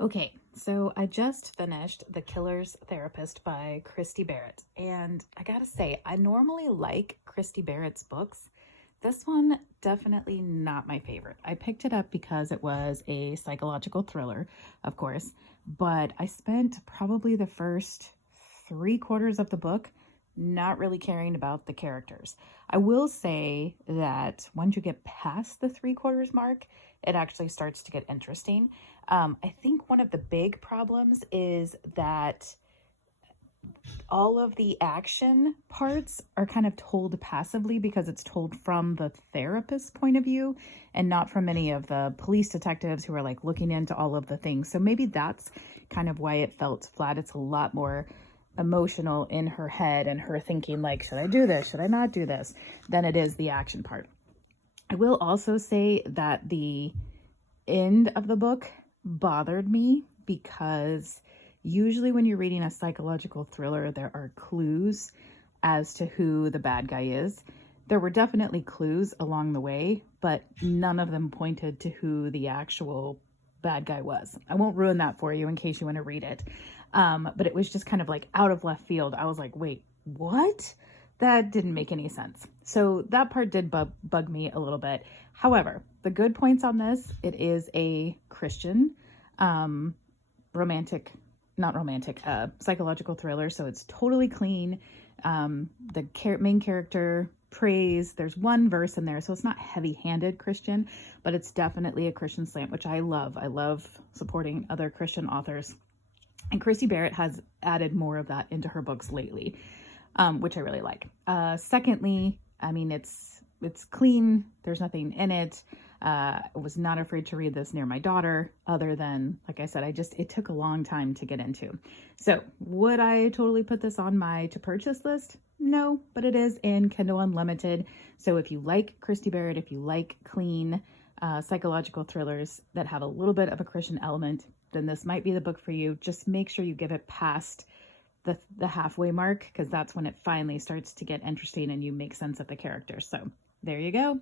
Okay, so I just finished The Killer's Therapist by Christy Barrett. And I gotta say, I normally like Christy Barrett's books. This one, definitely not my favorite. I picked it up because it was a psychological thriller, of course, but I spent probably the first 3/4 of the book not really caring about the characters. I will say that once you get past the 3/4 mark, it actually starts to get interesting. I think one of the big problems is that all of the action parts are kind of told passively because it's told from the therapist's point of view and not from any of the police detectives who are like looking into all of the things. So maybe that's kind of why it felt flat. It's a lot more emotional in her head and her thinking like, should I do this? Should I not do this? Than it is the action part. I will also say that the end of the book bothered me because usually when you're reading a psychological thriller, there are clues as to who the bad guy is. There were definitely clues along the way, but none of them pointed to who the actual bad guy was. I won't ruin that for you in case you want to read it. But it was just kind of like out of left field. I was like, wait, what? That didn't make any sense. So that part did bug me a little bit. However, the good points on this, it is a Christian romantic, not romantic, psychological thriller. So it's totally clean. The main character prays. There's one verse in there, so it's not heavy-handed Christian, but it's definitely a Christian slant, which I love. I love supporting other Christian authors. And Christy Barrett has added more of that into her books lately, which I really like. Secondly, I mean, it's clean. There's nothing in it. I was not afraid to read this near my daughter, other than, like I said, it took a long time to get into. So would I totally put this on my to purchase list? No, but it is in Kindle Unlimited. So if you like Christy Barrett, if you like clean psychological thrillers that have a little bit of a Christian element, then this might be the book for you. Just make sure you give it past the halfway mark, because that's when it finally starts to get interesting and you make sense of the characters. So there you go.